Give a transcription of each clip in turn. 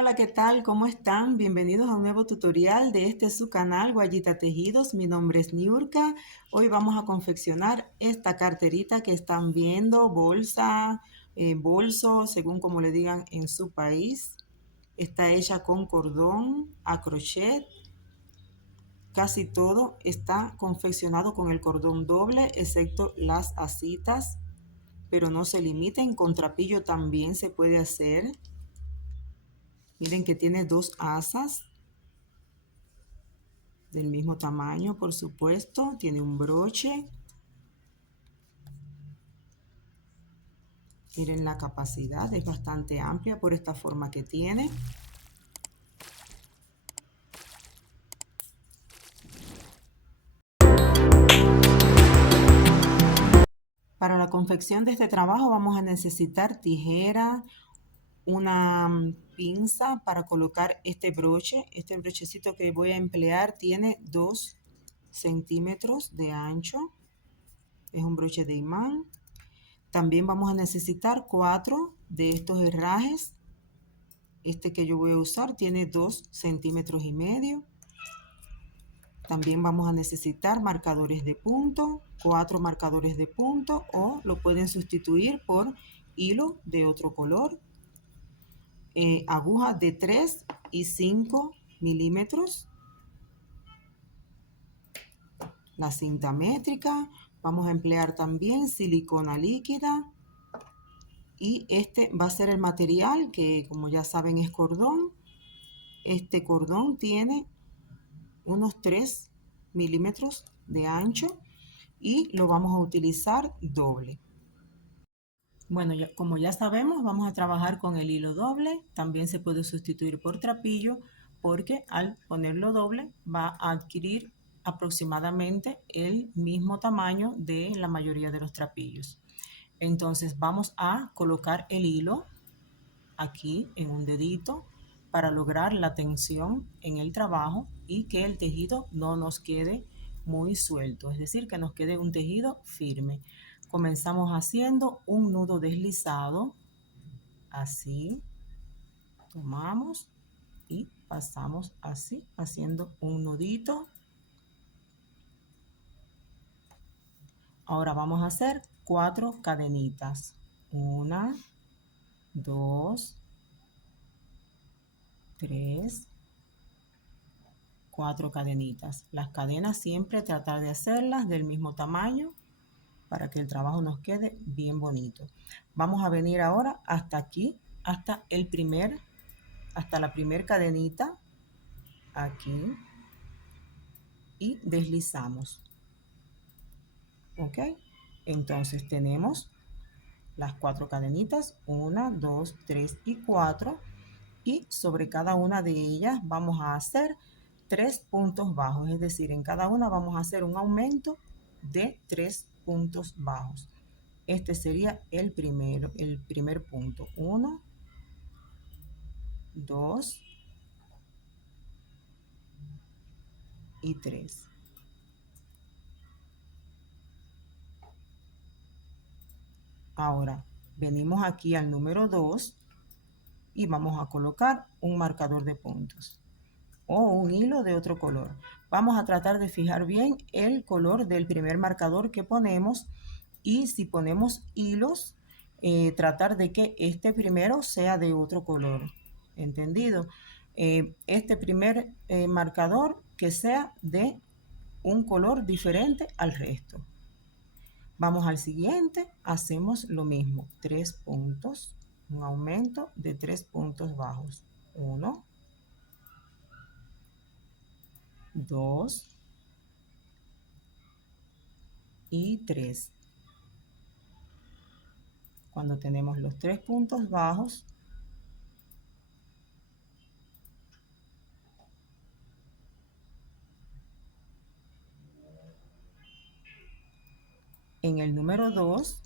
Hola, ¿qué tal? ¿Cómo están? Bienvenidos a un nuevo tutorial de su canal Guayita Tejidos. Mi nombre es Niurka. Hoy vamos a confeccionar esta carterita que están viendo, bolsa, bolso, según como le digan en su país. Está hecha con cordón a crochet. Casi todo está confeccionado con el cordón doble, excepto las asitas, pero no se limiten, con trapillo también se puede hacer. Miren que tiene dos asas del mismo tamaño, por supuesto. Tiene un broche. Miren la capacidad, es bastante amplia por esta forma que tiene. Para la confección de este trabajo vamos a necesitar tijera, una pinza para colocar este broche. Este brochecito que voy a emplear tiene 2 centímetros de ancho. Es un broche de imán. También vamos a necesitar 4 de estos herrajes. Este que yo voy a usar tiene 2 centímetros y medio. También vamos a necesitar marcadores de punto, 4 marcadores de punto, o lo pueden sustituir por hilo de otro color. Agujas de 3 y 5 milímetros. La cinta métrica. Vamos a emplear también silicona líquida. Y este va a ser el material que, como ya saben, es cordón. Este cordón tiene unos 3 milímetros de ancho y lo vamos a utilizar doble. Bueno, como ya sabemos, vamos a trabajar con el hilo doble. También se puede sustituir por trapillo porque al ponerlo doble va a adquirir aproximadamente el mismo tamaño de la mayoría de los trapillos. Entonces vamos a colocar el hilo aquí en un dedito para lograr la tensión en el trabajo y que el tejido no nos quede muy suelto, es decir, que nos quede un tejido firme. Comenzamos haciendo un nudo deslizado, así, tomamos y pasamos así, haciendo un nudito. Ahora vamos a hacer 4 cadenitas. 1, 2, 3, 4 cadenitas. Las cadenas siempre tratar de hacerlas del mismo tamaño para que el trabajo nos quede bien bonito. Vamos a venir ahora hasta aquí, hasta la primer cadenita, aquí, y deslizamos. ¿Ok? Entonces tenemos las 4 cadenitas, 1, 2, 3 y 4, y sobre cada una de ellas vamos a hacer 3 puntos bajos, es decir, en cada una vamos a hacer un aumento de 3 puntos bajos. Este sería el primer punto. 1, 2 y 3. Ahora venimos aquí al número 2 y vamos a colocar un marcador de puntos o un hilo de otro color. Vamos a tratar de fijar bien el color del primer marcador que ponemos, y si ponemos hilos, tratar de que este primero sea de otro color. ¿Entendido? Este primer marcador que sea de un color diferente al resto. Vamos al siguiente, hacemos lo mismo, 3 puntos, un aumento de 3 puntos bajos. 1, 2 y 3. Cuando tenemos los 3 puntos bajos, en el número 2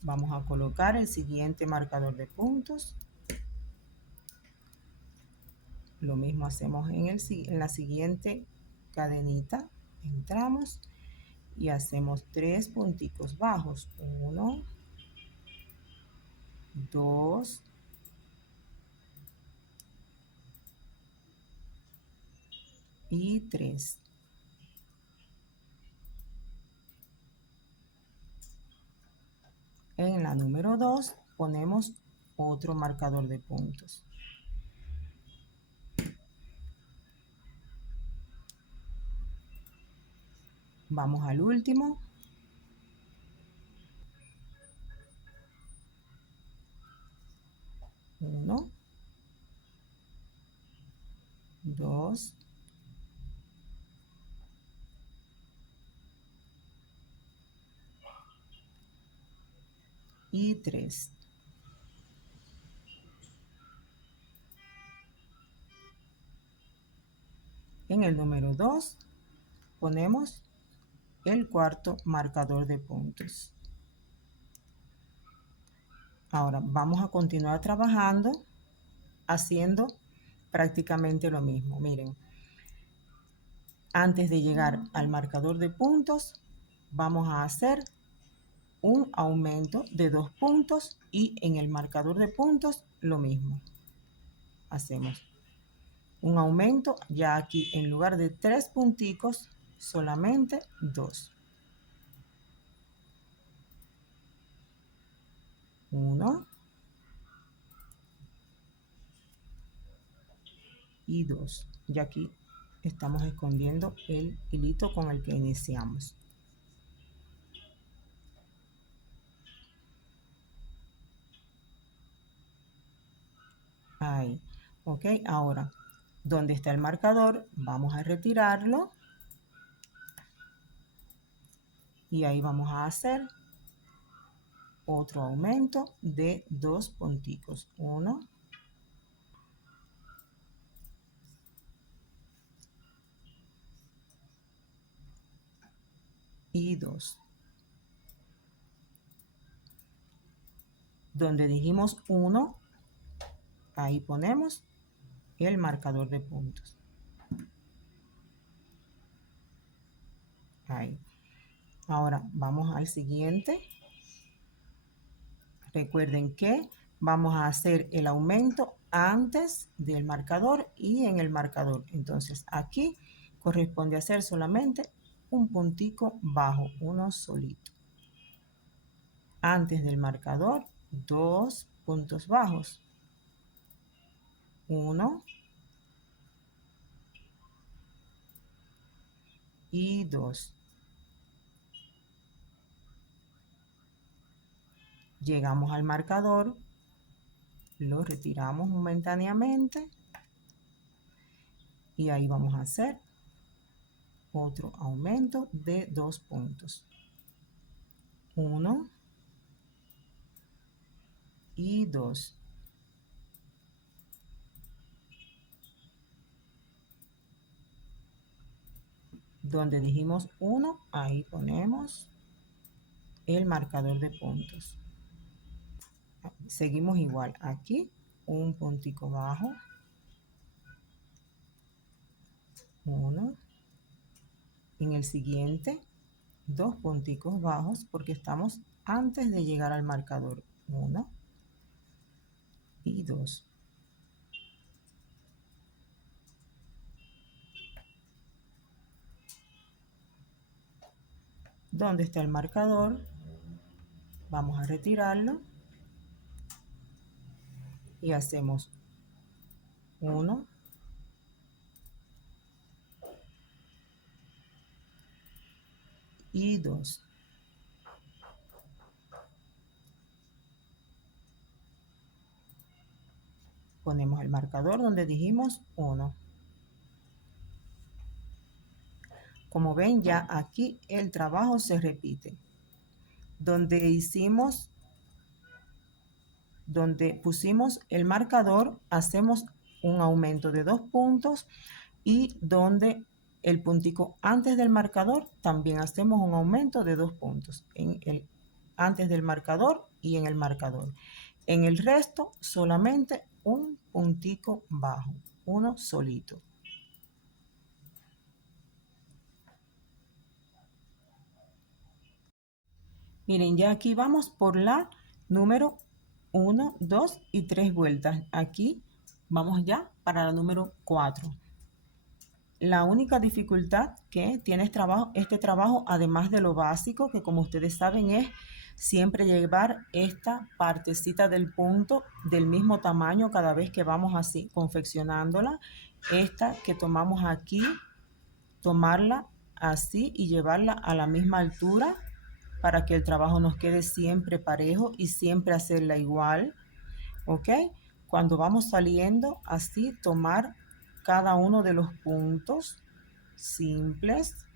vamos a colocar el siguiente marcador de puntos. Lo mismo hacemos en la siguiente cadenita. Entramos y hacemos 3 punticos bajos. 1, 2 y 3. En la número 2 ponemos otro marcador de puntos. Vamos al último. 1, 2, y 3. En el número 2 ponemos el cuarto marcador de puntos. Ahora vamos a continuar trabajando haciendo prácticamente lo mismo. Miren, antes de llegar al marcador de puntos, vamos a hacer un aumento de 2 puntos y en el marcador de puntos lo mismo. Hacemos un aumento, ya aquí en lugar de 3 punticos, solamente 2. 1 y 2. Y aquí estamos escondiendo el hilito con el que iniciamos. Ahí. Ok, ahora, donde está el marcador, vamos a retirarlo. Y ahí vamos a hacer otro aumento de 2 punticos. 1 y 2. Donde dijimos 1, ahí ponemos el marcador de puntos. Ahí. Ahora vamos al siguiente. Recuerden que vamos a hacer el aumento antes del marcador y en el marcador. Entonces aquí corresponde hacer solamente un puntico bajo, uno solito. Antes del marcador, 2 puntos bajos. 1 y 2. Llegamos al marcador, lo retiramos momentáneamente y ahí vamos a hacer otro aumento de 2 puntos. 1 y 2. Donde dijimos 1, ahí ponemos el marcador de puntos. Seguimos igual. Aquí un puntico bajo. 1. En el siguiente, 2 punticos bajos porque estamos antes de llegar al marcador. 1 y 2. ¿Dónde está el marcador? Vamos a retirarlo y hacemos 1 y 2. Ponemos el marcador donde dijimos 1. Como ven, ya aquí el trabajo se repite. Donde pusimos el marcador, hacemos un aumento de 2 puntos y donde el puntico antes del marcador, también hacemos un aumento de 2 puntos antes del marcador y en el marcador. En el resto, solamente un puntico bajo, uno solito. Miren, ya aquí vamos por la número 1, 2 y 3 vueltas. Aquí vamos ya para la número 4. La única dificultad que tiene este trabajo, además de lo básico, que como ustedes saben es siempre llevar esta partecita del punto del mismo tamaño cada vez que vamos así confeccionándola. Esta que tomamos aquí, tomarla así y llevarla a la misma altura para que el trabajo nos quede siempre parejo y siempre hacerla igual, ¿ok? Cuando vamos saliendo, así tomar cada uno de los puntos simples,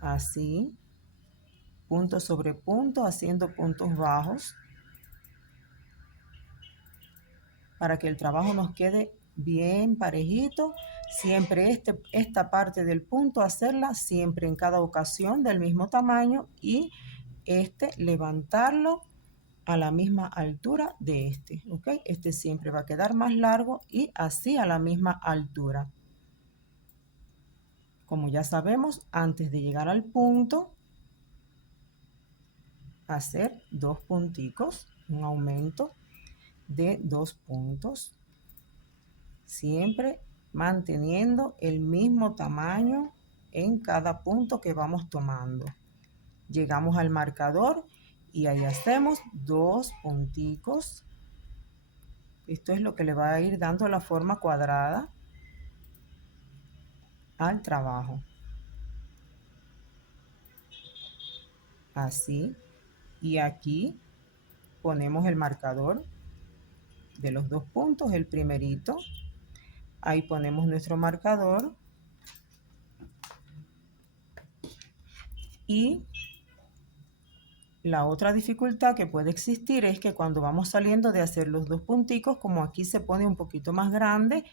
así, punto sobre punto, haciendo puntos bajos, para que el trabajo nos quede bien parejito. Siempre esta parte del punto, hacerla siempre en cada ocasión del mismo tamaño y levantarlo a la misma altura de ¿ok? Este siempre va a quedar más largo y así a la misma altura. Como ya sabemos, antes de llegar al punto, hacer 2 punticos, un aumento de 2 puntos, siempre manteniendo el mismo tamaño en cada punto que vamos tomando. Llegamos al marcador y ahí hacemos 2 punticos. Esto es lo que le va a ir dando la forma cuadrada al trabajo. Así. Y aquí ponemos el marcador de los 2 puntos, el primerito. Ahí ponemos nuestro marcador. Y la otra dificultad que puede existir es que cuando vamos saliendo de hacer los 2 punticos, como aquí se pone un poquito más grande,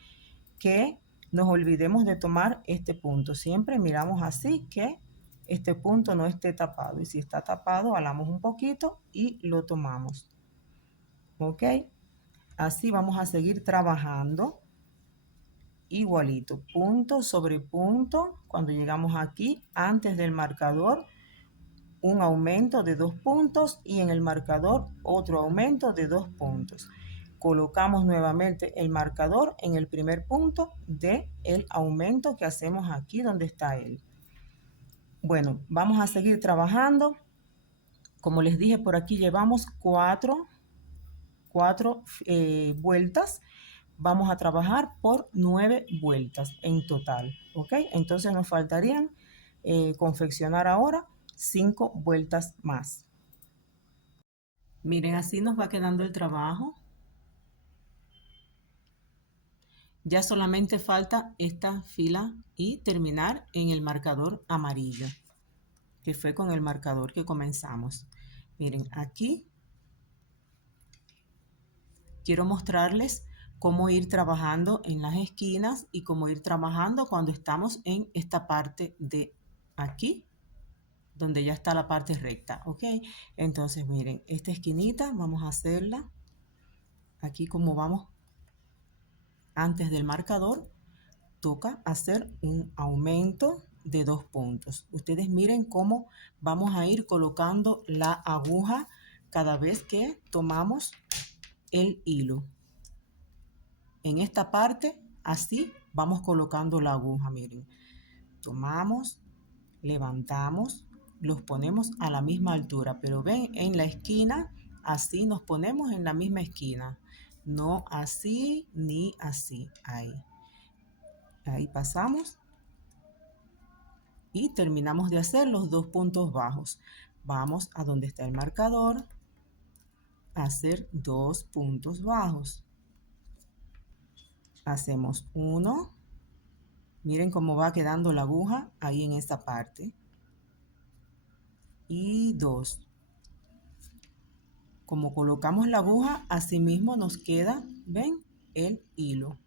que nos olvidemos de tomar este punto. Siempre miramos así que este punto no esté tapado. Y si está tapado, jalamos un poquito y lo tomamos. ¿Ok? Así vamos a seguir trabajando. Igualito, punto sobre punto. Cuando llegamos aquí, antes del marcador, un aumento de 2 puntos y en el marcador otro aumento de 2 puntos. Colocamos nuevamente el marcador en el primer punto del aumento que hacemos aquí donde está él. Bueno, vamos a seguir trabajando. Como les dije, por aquí llevamos cuatro vueltas. Vamos a trabajar por 9 vueltas en total, ¿ok? Entonces nos faltarían confeccionar ahora 5 vueltas más. Miren, así nos va quedando el trabajo. Ya solamente falta esta fila y terminar en el marcador amarillo, que fue con el marcador que comenzamos. Miren, aquí quiero mostrarles cómo ir trabajando en las esquinas y cómo ir trabajando cuando estamos en esta parte de aquí, donde ya está la parte recta, ¿ok? Entonces, miren, esta esquinita vamos a hacerla aquí como vamos antes del marcador. Toca hacer un aumento de 2 puntos. Ustedes miren cómo vamos a ir colocando la aguja cada vez que tomamos el hilo. En esta parte, así vamos colocando la aguja, miren. Tomamos, levantamos, los ponemos a la misma altura, pero ven, en la esquina, así nos ponemos en la misma esquina. No así ni así, ahí. Ahí pasamos y terminamos de hacer los 2 puntos bajos. Vamos a donde está el marcador a hacer 2 puntos bajos. Hacemos 1. Miren cómo va quedando la aguja ahí en esta parte. Y 2. Como colocamos la aguja, así mismo nos queda, ¿ven? El hilo.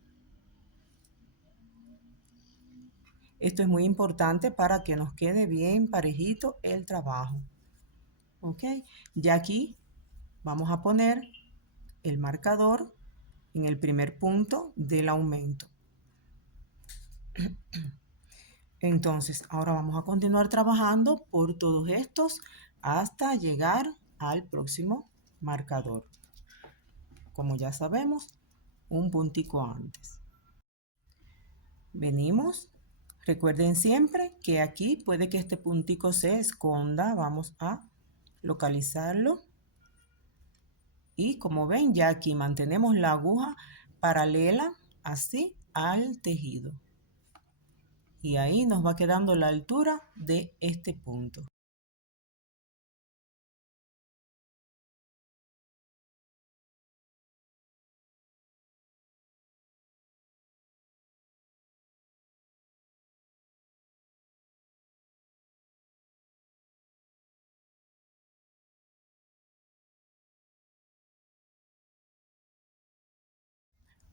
Esto es muy importante para que nos quede bien parejito el trabajo. ¿Ok? Ya aquí vamos a poner el marcador en el primer punto del aumento. Entonces, ahora vamos a continuar trabajando por todos estos hasta llegar al próximo marcador. Como ya sabemos, un puntico antes. Venimos. Recuerden siempre que aquí puede que este puntico se esconda. Vamos a localizarlo. Y como ven, ya aquí mantenemos la aguja paralela así al tejido. Y ahí nos va quedando la altura de este punto.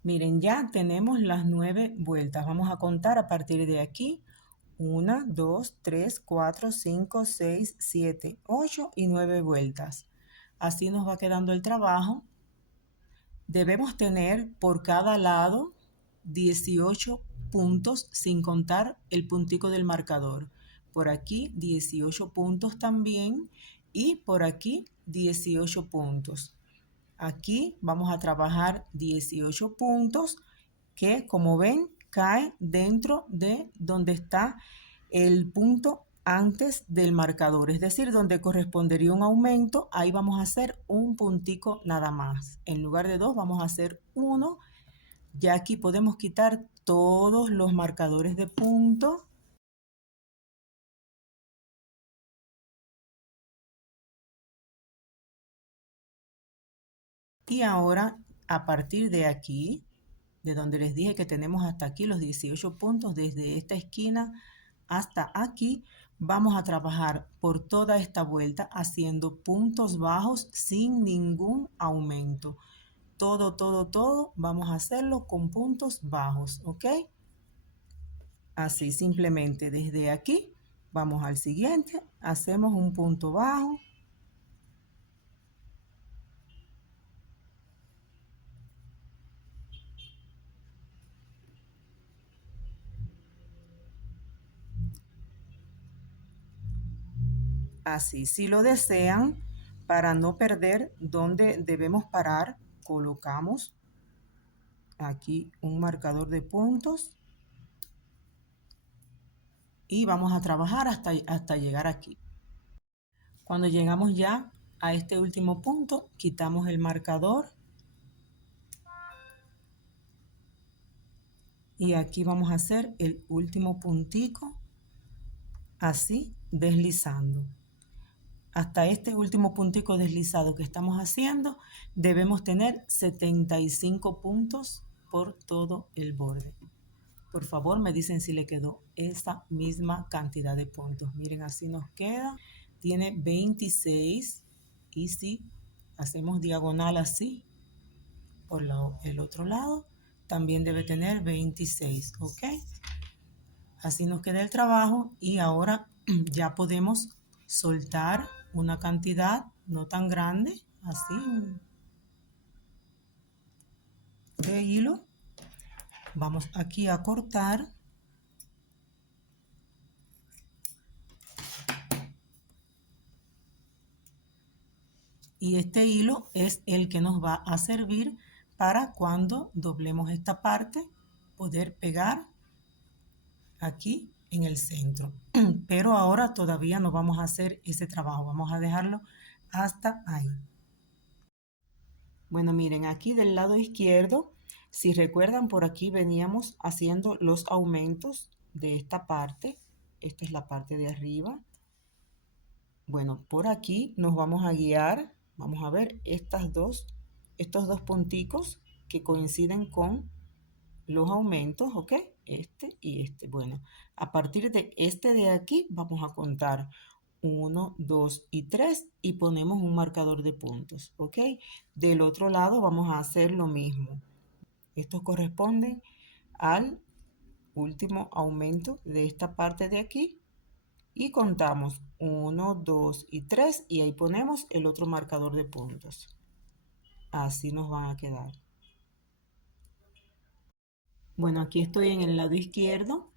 Miren, ya tenemos las 9 vueltas. Vamos a contar a partir de aquí. 1, 2, 3, 4, 5, 6, 7, 8 y 9 vueltas. Así nos va quedando el trabajo. Debemos tener por cada lado 18 puntos sin contar el puntico del marcador. Por aquí 18 puntos también y por aquí 18 puntos. Aquí vamos a trabajar 18 puntos que, como ven, cae dentro de donde está el punto antes del marcador, es decir, donde correspondería un aumento. Ahí vamos a hacer un puntico nada más. En lugar de 2 vamos a hacer 1. Ya aquí podemos quitar todos los marcadores de punto. Y ahora, a partir de aquí, de donde les dije que tenemos hasta aquí los 18 puntos, desde esta esquina hasta aquí, vamos a trabajar por toda esta vuelta haciendo puntos bajos sin ningún aumento. Todo vamos a hacerlo con puntos bajos, ¿ok? Así, simplemente desde aquí, vamos al siguiente, hacemos un punto bajo. Así, si lo desean, para no perder dónde debemos parar, colocamos aquí un marcador de puntos y vamos a trabajar hasta llegar aquí. Cuando llegamos ya a este último punto, quitamos el marcador y aquí vamos a hacer el último puntico, así deslizando. Hasta este último puntico deslizado que estamos haciendo, debemos tener 75 puntos por todo el borde. Por favor, me dicen si le quedó esa misma cantidad de puntos. Miren, así nos queda. Tiene 26. Y si hacemos diagonal así, por el otro lado, también debe tener 26. ¿Ok? Así nos queda el trabajo y ahora ya podemos soltar una cantidad no tan grande, así, de hilo. Vamos aquí a cortar. Y este hilo es el que nos va a servir para cuando doblemos esta parte, poder pegar aquí en el centro. Pero ahora todavía no vamos a hacer ese trabajo, vamos a dejarlo hasta ahí. Bueno, miren, aquí del lado izquierdo, si recuerdan, por aquí veníamos haciendo los aumentos de esta parte. Esta es la parte de arriba. Bueno, por aquí nos vamos a guiar. Vamos a ver estos dos punticos que coinciden con los aumentos, ¿ok? Este y este. Bueno, a partir de este de aquí vamos a contar 1, 2 y 3 y ponemos un marcador de puntos, ¿ok? Del otro lado vamos a hacer lo mismo. Estos corresponden al último aumento de esta parte de aquí y contamos 1, 2 y 3 y ahí ponemos el otro marcador de puntos. Así nos van a quedar. Bueno, aquí estoy en el lado izquierdo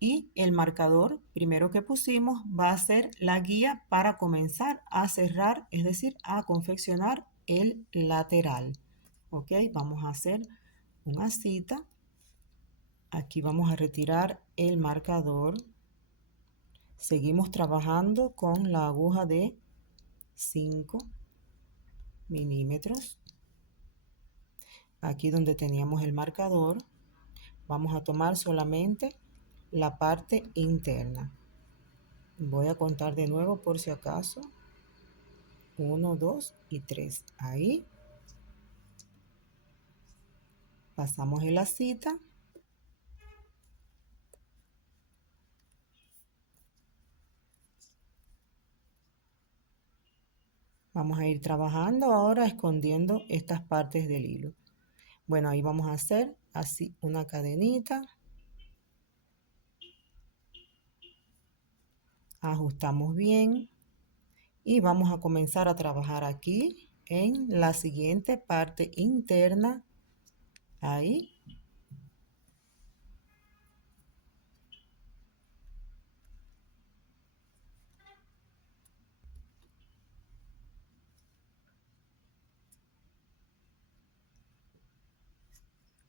y el marcador primero que pusimos va a ser la guía para comenzar a cerrar, es decir, a confeccionar el lateral. Ok, vamos a hacer una cita Aquí vamos a retirar el marcador. Seguimos trabajando con la aguja de 5 milímetros. Aquí donde teníamos el marcador, vamos a tomar solamente la parte interna. Voy a contar de nuevo por si acaso. 1, 2 y 3. Ahí. Pasamos en la cita. Vamos a ir trabajando ahora escondiendo estas partes del hilo. Bueno, ahí vamos a hacer así una cadenita. Ajustamos bien y vamos a comenzar a trabajar aquí en la siguiente parte interna. Ahí.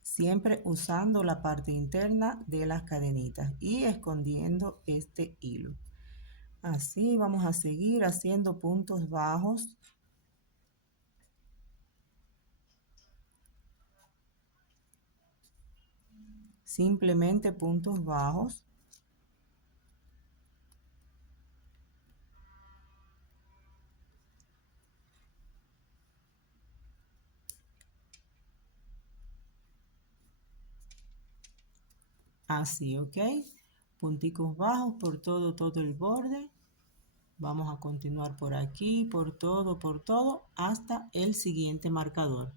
Siempre usando la parte interna de las cadenitas y escondiendo este hilo. Así vamos a seguir haciendo puntos bajos. Simplemente puntos bajos. Así, ¿ok? Punticos bajos por todo el borde. Vamos a continuar por aquí, por todo, hasta el siguiente marcador.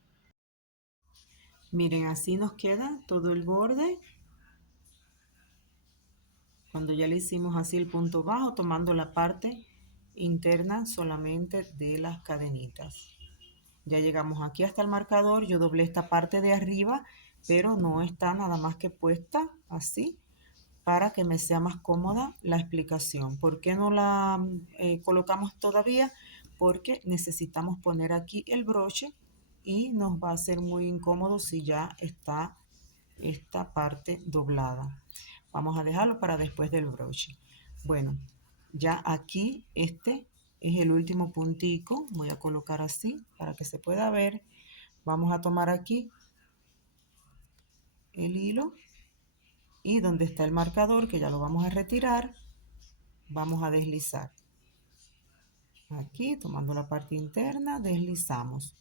Miren, así nos queda todo el borde. Cuando ya le hicimos así el punto bajo, tomando la parte interna solamente de las cadenitas. Ya llegamos aquí hasta el marcador. Yo doblé esta parte de arriba, pero no está nada más que puesta así para que me sea más cómoda la explicación. ¿Por qué no la colocamos todavía? Porque necesitamos poner aquí el broche y nos va a ser muy incómodo si ya está esta parte doblada. Vamos a dejarlo para después del broche. Bueno, ya aquí este es el último puntico. Voy a colocar así para que se pueda ver. Vamos a tomar aquí el hilo y donde está el marcador, que ya lo vamos a retirar, vamos a deslizar. Aquí, tomando la parte interna, deslizamos.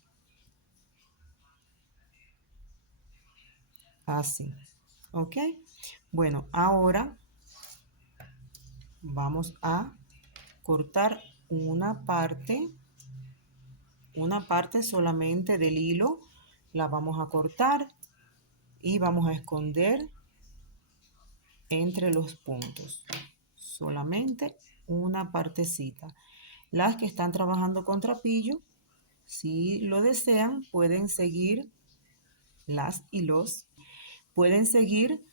Así. ¿Ok? Bueno, ahora vamos a cortar una parte solamente del hilo. La vamos a cortar y vamos a esconder entre los puntos. Solamente una partecita. Las que están trabajando con trapillo, si lo desean, pueden seguir pueden seguir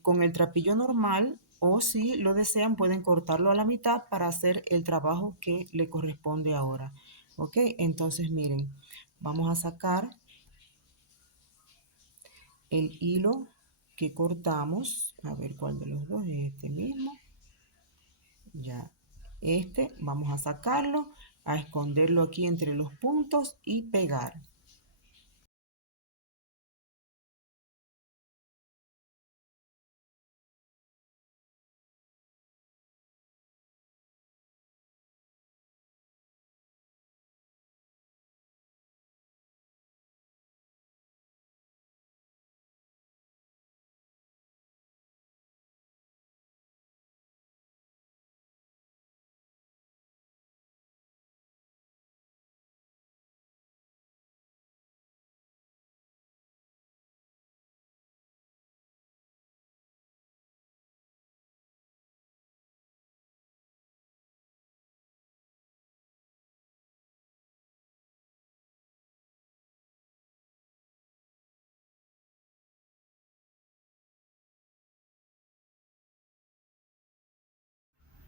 con el trapillo normal, o si lo desean pueden cortarlo a la mitad para hacer el trabajo que le corresponde ahora. Ok, entonces miren, vamos a sacar el hilo que cortamos, a ver cuál de los dos es este mismo. Ya, este vamos a sacarlo, a esconderlo aquí entre los puntos y pegar.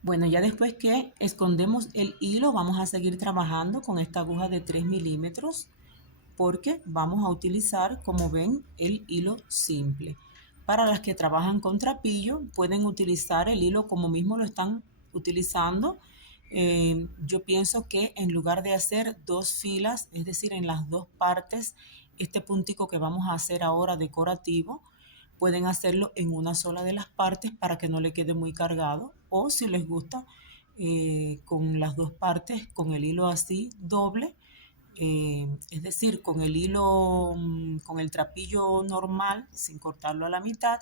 Bueno, ya después que escondemos el hilo, vamos a seguir trabajando con esta aguja de 3 milímetros porque vamos a utilizar, como ven, el hilo simple. Para las que trabajan con trapillo, pueden utilizar el hilo como mismo lo están utilizando. Yo pienso que en lugar de hacer 2 filas, es decir, en las 2 partes, este puntico que vamos a hacer ahora decorativo, pueden hacerlo en una sola de las partes para que no le quede muy cargado, o si les gusta, con las 2 partes, con el hilo así doble, es decir, con el hilo, con el trapillo normal, sin cortarlo a la mitad.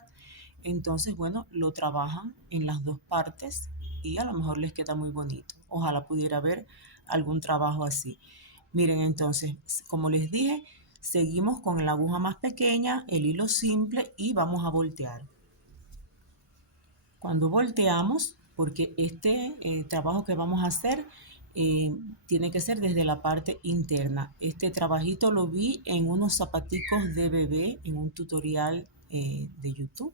Entonces, bueno, lo trabajan en las 2 partes y a lo mejor les queda muy bonito. Ojalá pudiera ver algún trabajo así. Miren, entonces, como les dije, seguimos con la aguja más pequeña, el hilo simple y vamos a voltear. Cuando volteamos, porque este trabajo que vamos a hacer tiene que ser desde la parte interna. Este trabajito lo vi en unos zapaticos de bebé, en un tutorial de YouTube.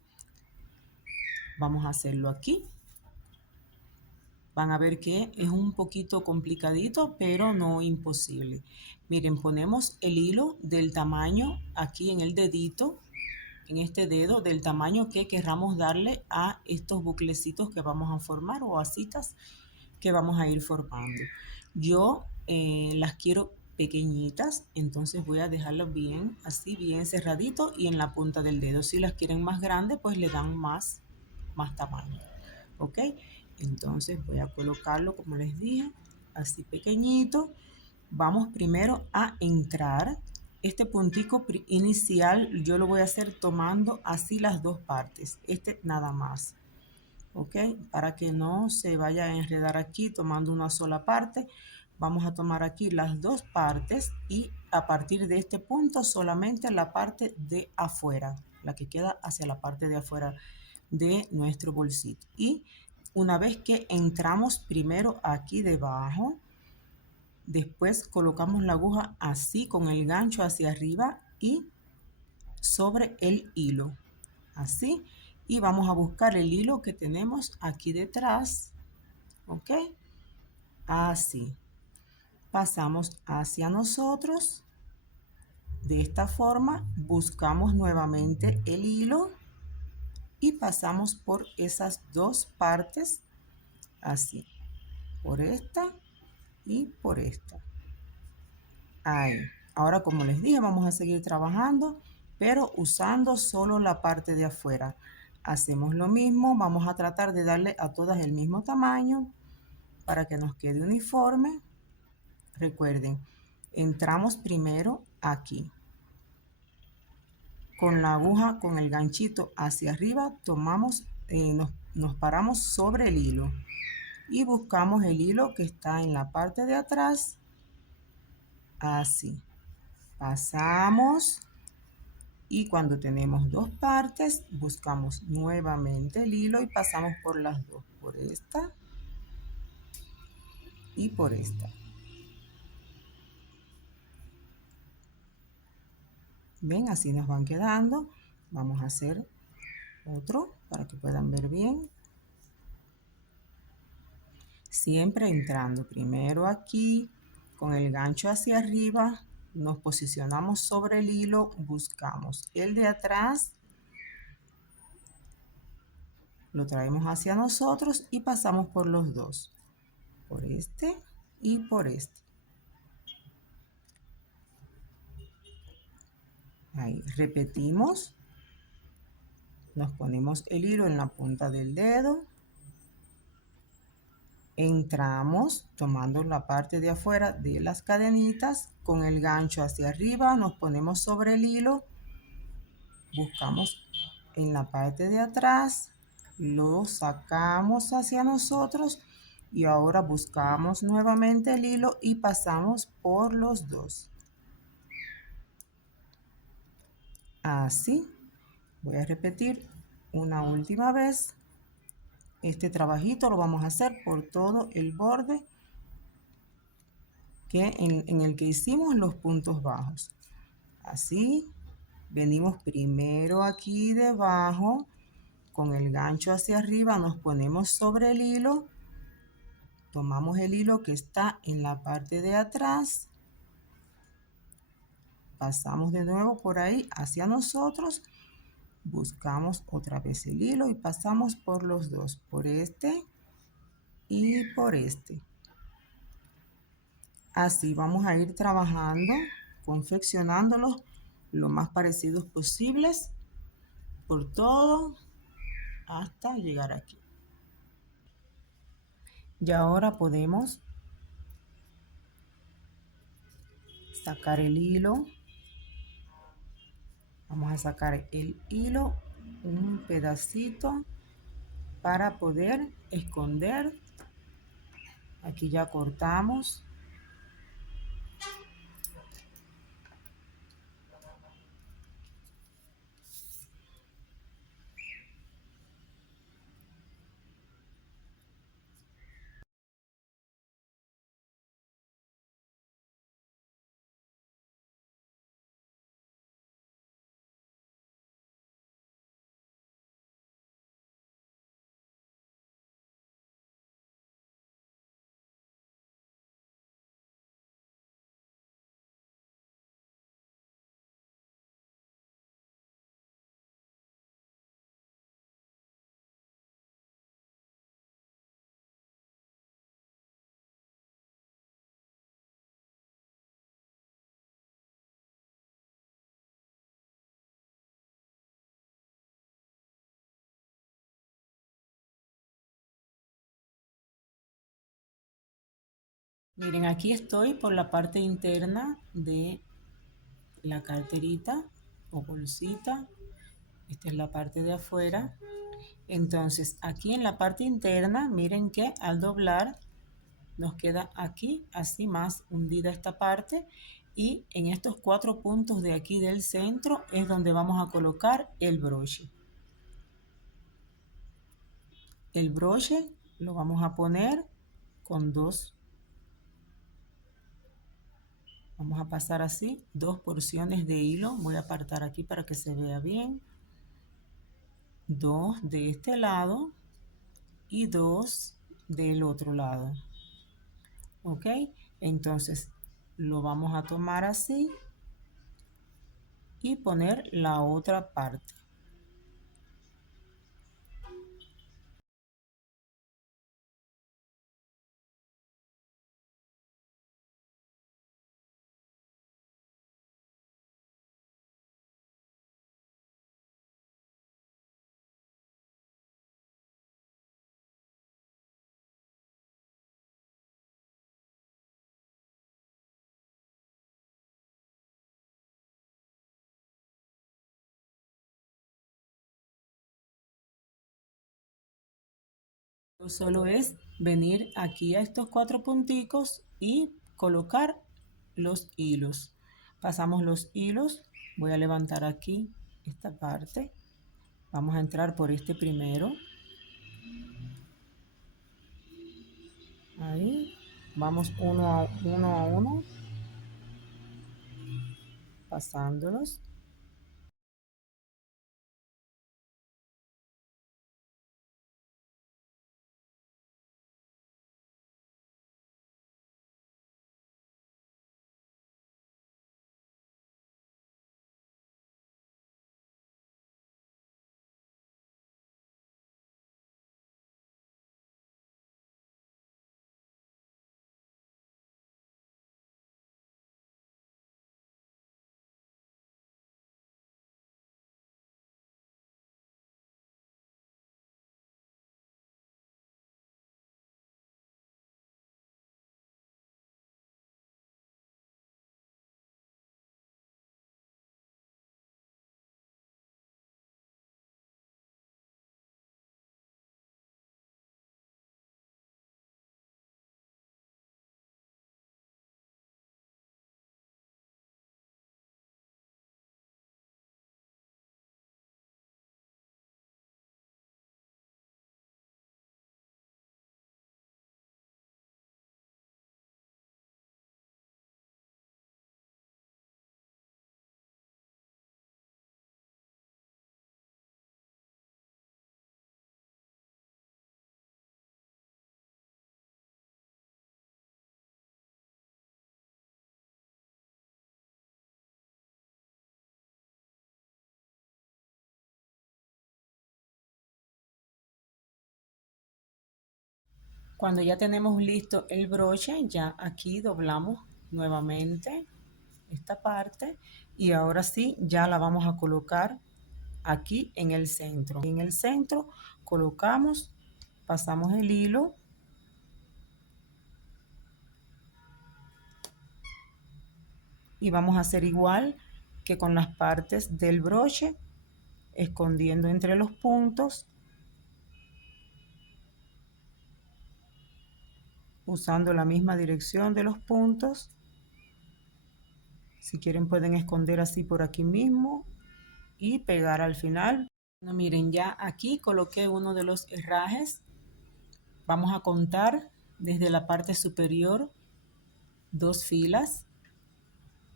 Vamos a hacerlo aquí. Van a ver que es un poquito complicadito, pero no imposible. Miren, ponemos el hilo del tamaño aquí en el dedito, en este dedo, del tamaño que querramos darle a estos buclecitos que vamos a formar o asitas que vamos a ir formando. Yo las quiero pequeñitas, entonces voy a dejarlas bien, así bien cerradito y en la punta del dedo. Si las quieren más grandes, pues le dan más tamaño. ¿Ok? Entonces voy a colocarlo, como les dije, así pequeñito. Vamos primero a entrar. Este puntico inicial yo lo voy a hacer tomando así las 2 partes. Este nada más. ¿Ok? Para que no se vaya a enredar aquí tomando una sola parte. Vamos a tomar aquí las 2 partes y a partir de este punto solamente la parte de afuera, la que queda hacia la parte de afuera de nuestro bolsito. Y una vez que entramos primero aquí debajo, después colocamos la aguja así con el gancho hacia arriba y sobre el hilo, así. Y vamos a buscar el hilo que tenemos aquí detrás, ¿ok? Así. Pasamos hacia nosotros. De esta forma buscamos nuevamente el hilo y pasamos por esas 2 partes así, por esta y por esta. Ahí. Ahora, como les dije, vamos a seguir trabajando, pero usando solo la parte de afuera. Hacemos lo mismo, vamos a tratar de darle a todas el mismo tamaño para que nos quede uniforme. Recuerden, entramos primero aquí. Con la aguja, con el ganchito hacia arriba, tomamos, nos paramos sobre el hilo y buscamos el hilo que está en la parte de atrás, así. Pasamos y cuando tenemos 2 partes, buscamos nuevamente el hilo y pasamos por las 2, por esta y por esta. Ven, así nos van quedando. Vamos a hacer otro para que puedan ver bien. Siempre entrando primero aquí con el gancho hacia arriba, nos posicionamos sobre el hilo, buscamos el de atrás, lo traemos hacia nosotros y pasamos por los 2, por este y por este. Ahí repetimos, nos ponemos el hilo en la punta del dedo, entramos tomando la parte de afuera de las cadenitas, con el gancho hacia arriba, nos ponemos sobre el hilo, buscamos en la parte de atrás, lo sacamos hacia nosotros y ahora buscamos nuevamente el hilo y pasamos por los 2. Así. Voy a repetir una última vez. Este trabajito lo vamos a hacer por todo el borde que en el que hicimos los puntos bajos. Así. Venimos primero aquí debajo, con el gancho hacia arriba, nos ponemos sobre el hilo, tomamos el hilo que está en la parte de atrás, pasamos de nuevo por ahí hacia nosotros, Buscamos otra vez el hilo y pasamos por los dos, por este y por este. Así vamos a ir trabajando, confeccionándolos lo más parecidos posibles por todo hasta llegar aquí. Y ahora podemos sacar el hilo. Vamos a sacar el hilo, un pedacito para poder esconder. Aquí ya cortamos. Miren, aquí estoy por la parte interna de la carterita o bolsita. Esta es la parte de afuera. Entonces, aquí en la parte interna, miren que al doblar nos queda aquí, así más hundida esta parte. Y en estos 4 puntos de aquí del centro es donde vamos a colocar el broche. El broche lo vamos a poner con dos. Vamos a pasar así 2 porciones de hilo. Voy a apartar aquí para que se vea bien. 2 de este lado y 2 del otro lado. ¿Ok? Entonces lo vamos a tomar así y poner la otra parte. Solo es venir aquí a estos 4 punticos y colocar los hilos. Pasamos los hilos, voy a levantar aquí esta parte. Vamos a entrar por este primero. Ahí, vamos uno a uno, pasándolos. Cuando ya tenemos listo el broche, ya aquí doblamos nuevamente esta parte y ahora sí ya la vamos a colocar aquí en el centro. En el centro colocamos, pasamos el hilo y vamos a hacer igual que con las partes del broche, escondiendo entre los puntos, usando la misma dirección de los puntos. Si quieren pueden esconder así por aquí mismo y pegar al final. Bueno, miren, ya aquí coloqué uno de los herrajes. Vamos a contar desde la parte superior 2 filas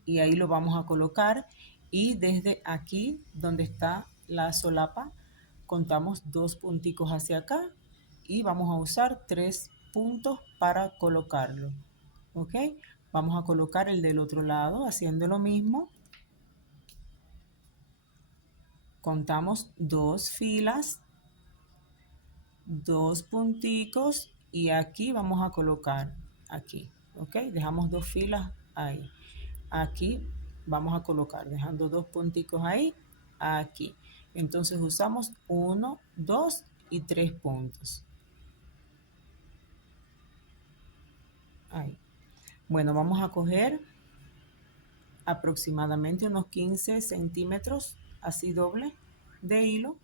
y ahí lo vamos a colocar, y desde aquí donde está la solapa contamos 2 punticos hacia acá y vamos a usar 3 puntos para colocarlo. Ok, vamos a colocar el del otro lado haciendo lo mismo. Contamos 2 filas, 2 punticos y aquí vamos a colocar aquí. Ok, dejamos 2 filas ahí. Aquí vamos a colocar dejando 2 punticos ahí, aquí. Entonces usamos 1, 2 y 3 puntos ahí. Bueno, vamos a coger aproximadamente unos 15 centímetros así doble de hilo.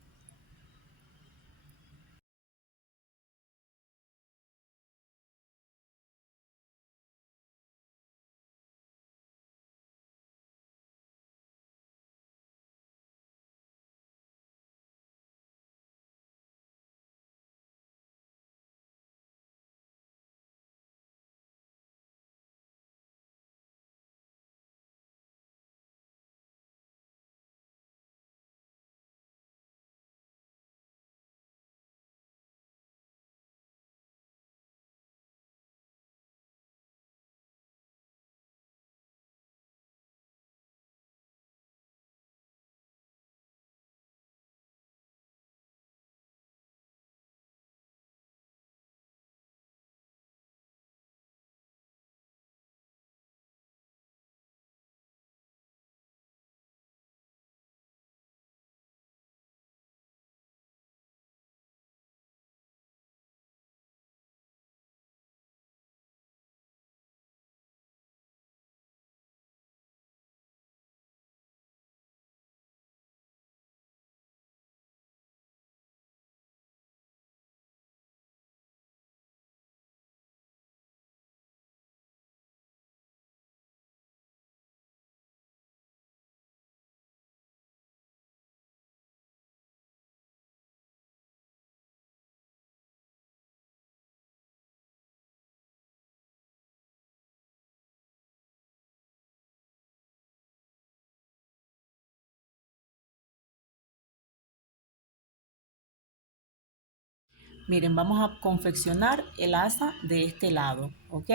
Miren, vamos a confeccionar el asa de este lado, ¿ok?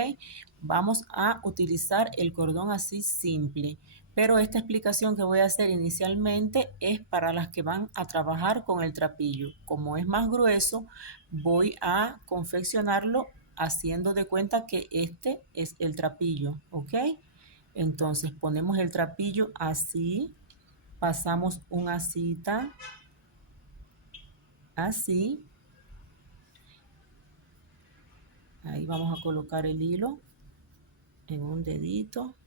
Vamos a utilizar el cordón así simple, pero esta explicación que voy a hacer inicialmente es para las que van a trabajar con el trapillo. Como es más grueso, voy a confeccionarlo haciendo de cuenta que este es el trapillo, ¿ok? Entonces ponemos el trapillo así, pasamos una asita así. Ahí vamos a colocar el hilo en un dedito.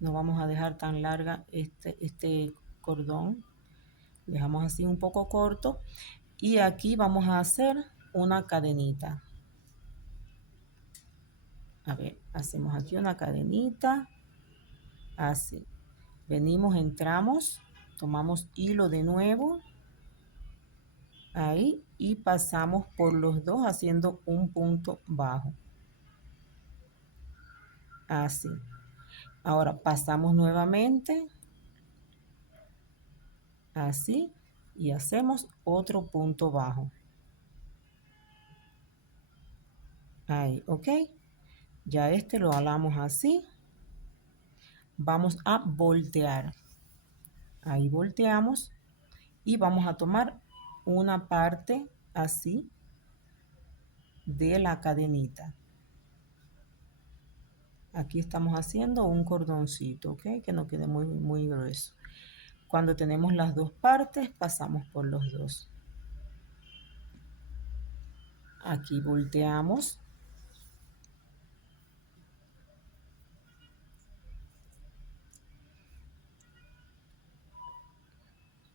No vamos a dejar tan larga este cordón. Dejamos así un poco corto. Y aquí vamos a hacer una cadenita. A ver, hacemos aquí una cadenita. Así. Venimos, entramos, tomamos hilo de nuevo. Ahí. Y pasamos por los dos haciendo un punto bajo. Así. Ahora pasamos nuevamente. Así. Y hacemos otro punto bajo. Ahí, ok. Ya este lo jalamos así. Vamos a voltear. Ahí volteamos y vamos a tomar una parte así de la cadenita. Aquí estamos haciendo un cordoncito, ¿ok? Que no quede muy grueso. Cuando tenemos las dos partes, pasamos por los dos. Aquí volteamos.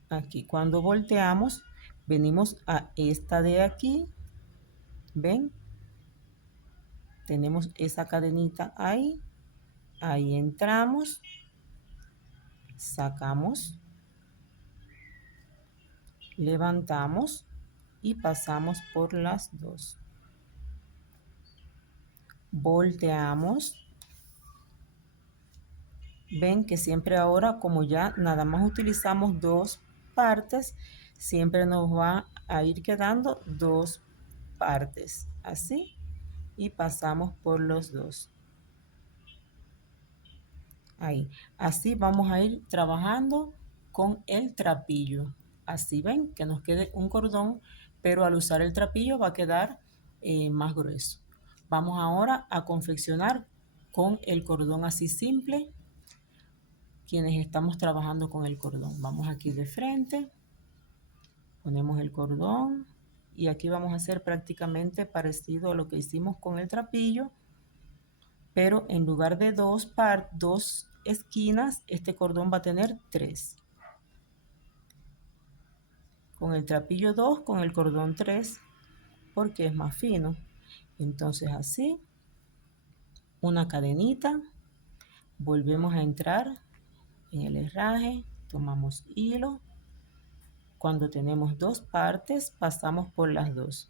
Aquí cuando volteamos, venimos a esta de aquí. ¿Ven? Tenemos esa cadenita ahí. Ahí entramos. Sacamos. Levantamos y pasamos por las dos. Volteamos. Ven que siempre ahora, como ya nada más utilizamos dos partes, siempre nos va a ir quedando dos partes, así, y pasamos por los dos. Ahí, así vamos a ir trabajando con el trapillo. Así ven que nos quede un cordón, pero al usar el trapillo va a quedar más grueso. Vamos ahora a confeccionar con el cordón así simple. Quienes estamos trabajando con el cordón, vamos aquí de frente, ponemos el cordón y aquí vamos a hacer prácticamente parecido a lo que hicimos con el trapillo, pero en lugar de dos esquinas, este cordón va a tener tres. Con el trapillo 2, con el cordón 3, porque es más fino. Entonces así, una cadenita, volvemos a entrar en el herraje, tomamos hilo. Cuando tenemos dos partes, pasamos por las dos,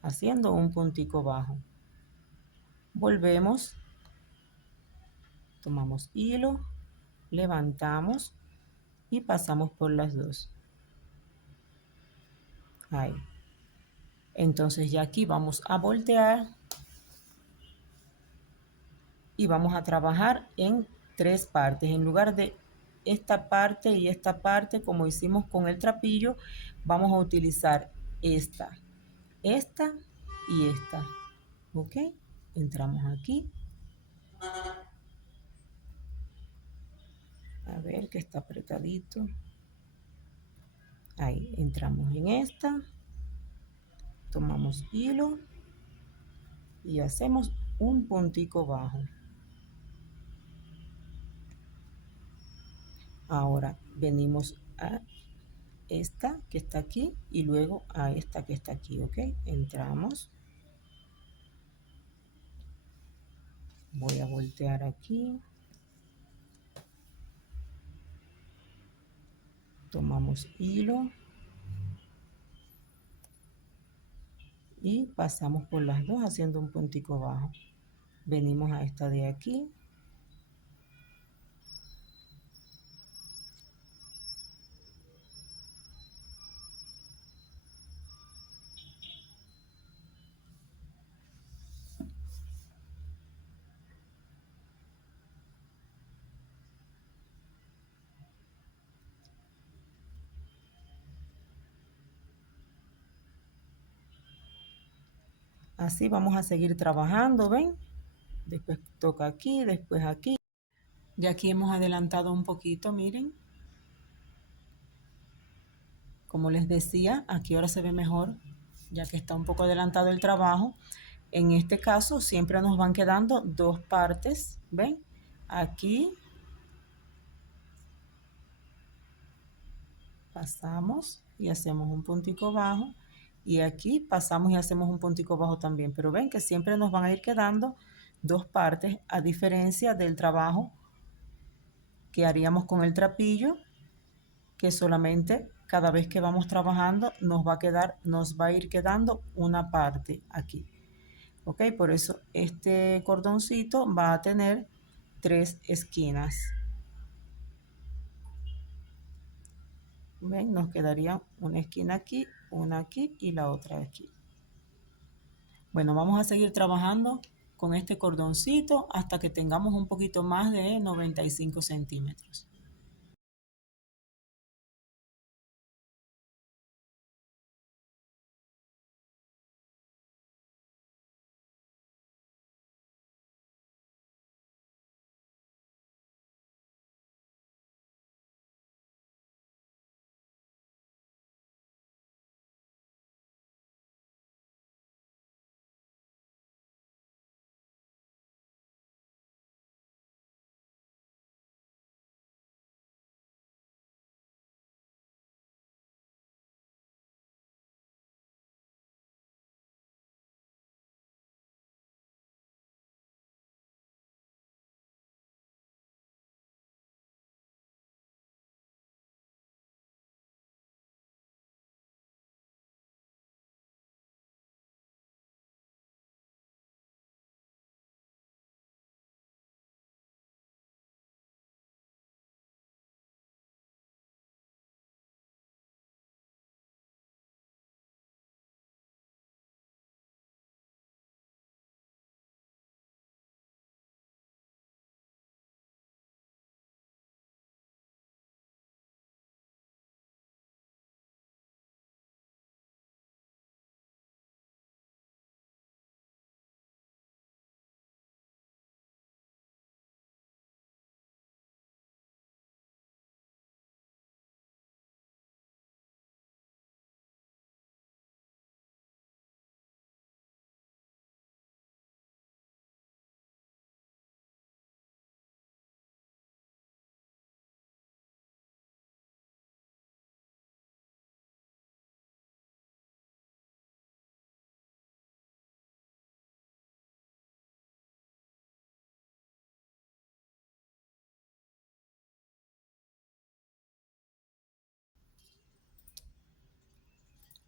haciendo un puntico bajo. Volvemos, tomamos hilo, levantamos y pasamos por las dos. Ahí. Entonces ya aquí vamos a voltear y vamos a trabajar en tres partes. En lugar de esta parte y esta parte, como hicimos con el trapillo, vamos a utilizar esta y esta. ¿Ok? Entramos aquí. A ver que está apretadito. Ahí, entramos en esta. Tomamos hilo y hacemos un puntico bajo. Ahora venimos a esta que está aquí y luego a esta que está aquí, ¿ok? Entramos. Voy a voltear aquí. Tomamos hilo. Y pasamos por las dos haciendo un puntico bajo. Venimos a esta de aquí. Así vamos a seguir trabajando, ¿ven? Después toca aquí, después aquí. Ya aquí hemos adelantado un poquito, miren. Como les decía, aquí ahora se ve mejor, ya que está un poco adelantado el trabajo. En este caso siempre nos van quedando dos partes, ¿ven? Aquí pasamos y hacemos un puntico bajo. Y aquí pasamos y hacemos un puntico bajo también. Pero ven que siempre nos van a ir quedando dos partes, a diferencia del trabajo que haríamos con el trapillo, que solamente cada vez que vamos trabajando nos va a ir quedando una parte aquí. Ok, por eso este cordoncito va a tener tres esquinas. ¿Ven? Nos quedaría una esquina aquí, una aquí y la otra aquí. Bueno, vamos a seguir trabajando con este cordoncito hasta que tengamos un poquito más de 95 centímetros.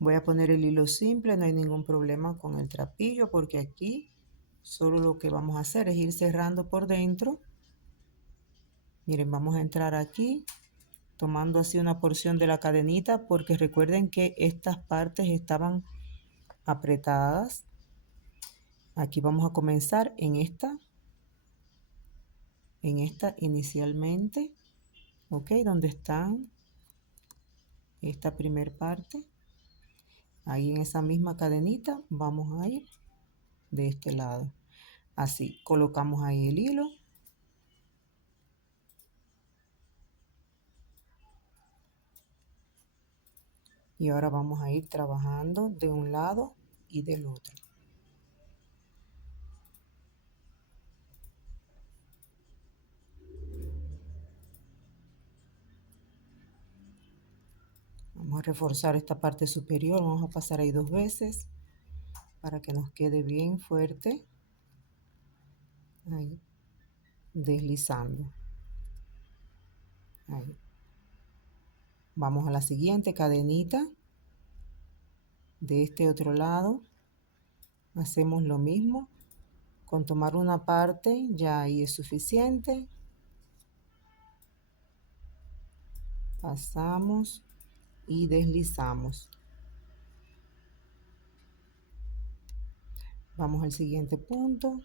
Voy a poner el hilo simple, no hay ningún problema con el trapillo porque aquí solo lo que vamos a hacer es ir cerrando por dentro. Miren, vamos a entrar aquí tomando así una porción de la cadenita porque recuerden que estas partes estaban apretadas. Aquí vamos a comenzar en esta inicialmente, ok, donde están esta primer parte. Ahí en esa misma cadenita vamos a ir de este lado. Así, colocamos ahí el hilo. Y ahora vamos a ir trabajando de un lado y del otro. Vamos a reforzar esta parte superior, vamos a pasar ahí 2 veces para que nos quede bien fuerte. Ahí, deslizando. Ahí. Vamos a la siguiente cadenita. De este otro lado hacemos lo mismo. Con tomar una parte ya ahí es suficiente. Pasamos y deslizamos. Vamos al siguiente punto.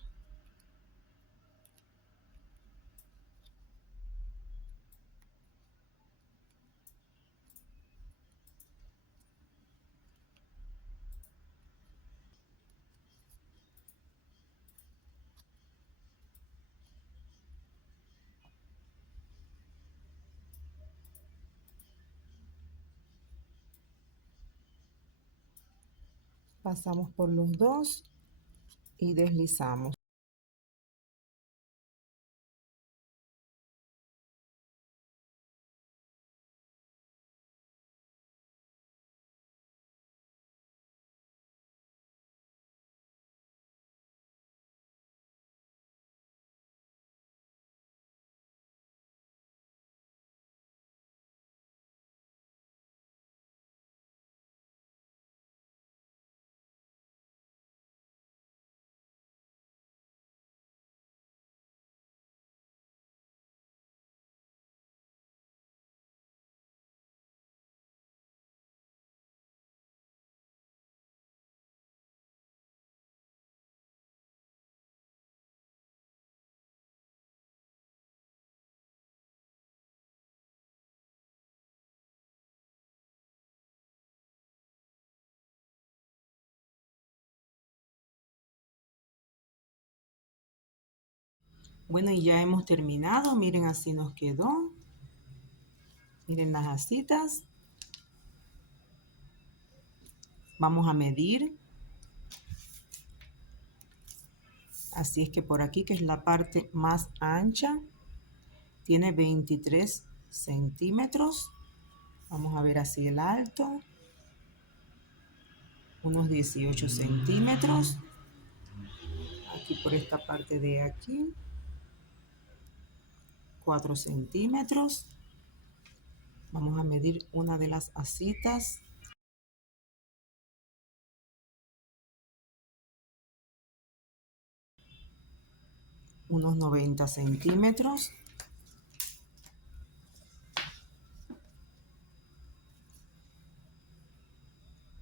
Pasamos por los dos y deslizamos. Bueno, y ya hemos terminado. Miren, así nos quedó. Miren las asitas. Vamos a medir. Así es que por aquí, que es la parte más ancha, tiene 23 centímetros. Vamos a ver así el alto. Unos 18 centímetros. Aquí por esta parte de aquí. 4 centímetros. Vamos a medir una de las asitas. Unos 90 centímetros.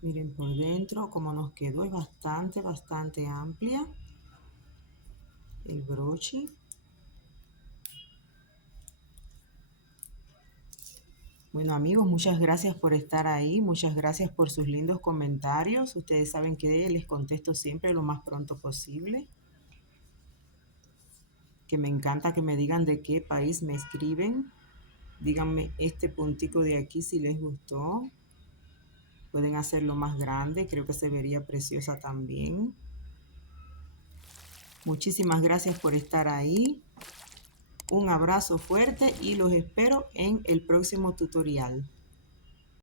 Miren por dentro cómo nos quedó. Es bastante amplia el broche. Bueno, amigos, muchas gracias por estar ahí. Muchas gracias por sus lindos comentarios. Ustedes saben que les contesto siempre lo más pronto posible. Que me encanta que me digan de qué país me escriben. Díganme este puntico de aquí si les gustó. Pueden hacerlo más grande. Creo que se vería preciosa también. Muchísimas gracias por estar ahí. Un abrazo fuerte y los espero en el próximo tutorial.